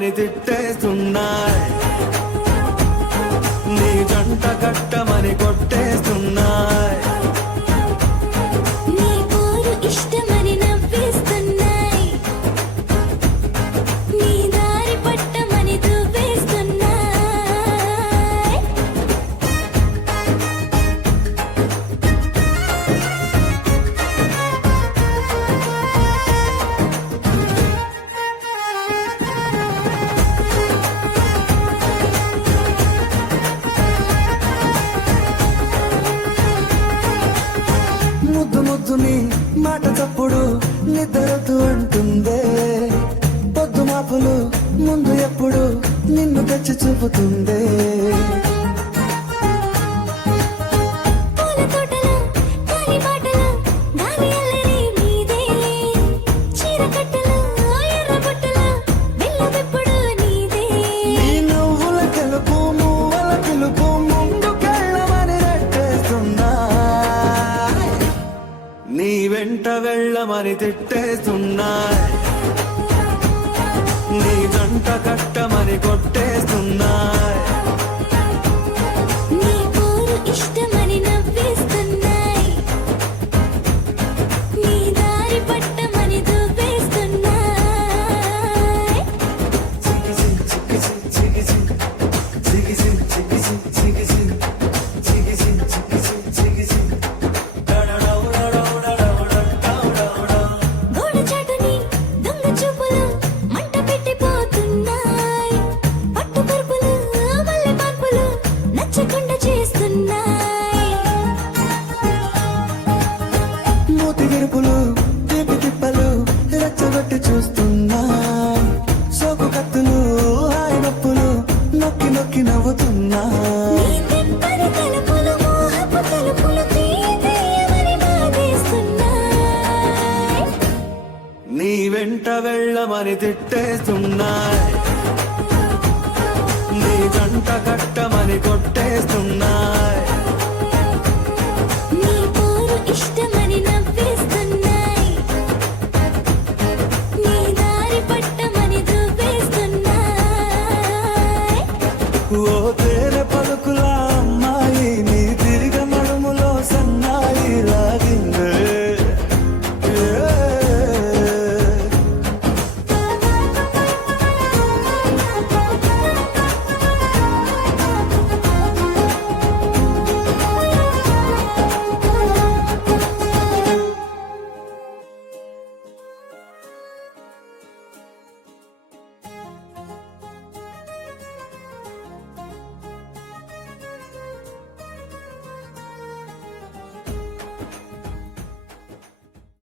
వెళ్ళమని తిట్టేస్తున్నాయి, నీ జంట కట్టమని కొట్టేస్తున్నాయి. నీ పోరు ఇష్టమని నవ్విస్తున్నాయి, నీ దారి పట్టమని దువ్వేస్తున్నాయి. ముద్దు ముద్దుని మాట తప్పుడు నిద్రతూ అంటుందే, పొద్దు మాపులు ముందు ఎప్పుడు నిన్ను తెచ్చి చూపుతుందే. పూల తోటలో గాలి బాటలో గాలి అల్లరి నీదే, చీర కట్టలో ఎర్ర బుట్టలో వెళ్ళవెప్పుడు నీదే. నీ నువ్వుల తెలుపు మువ్వల పిలుపు ముందుకెళ్ళమని నెట్టేస్తున్నాయి, నీ వెంట వెళ్ళమని తిట్టేస్తున్నాయి, నీ జంట కట్టమని కొట్టేస్తున్నాయి. నీ పోరు ఇష్టమని నవ్విస్తున్నాయి, నీ దారి పట్టమని దువ్వేస్తున్నాయి. గోడ చాటుని దొంగ చూపులు మంట పెట్టిపోతున్నాయి, పట్టు పరుపులు మల్లె పాన్పులు నచ్చకుండా చేస్తున్నాయి. మూతి విరుపులు తీపి తిప్పలు రెచ్చగొట్టి చూస్తున్నా, సోకు కత్తులు హాయి నొప్పులు నొక్కి నొక్కి నవ్వుతున్నా. నీ తెప్పని తలుపులు మోహపు తలుపులు తీయమని బాధేస్తున్నాయి, నీ వెంట వెళ్ళమని తిట్టేస్తున్నాయి, నీ జంట కట్టమని కొట్టేస్తున్నాయి.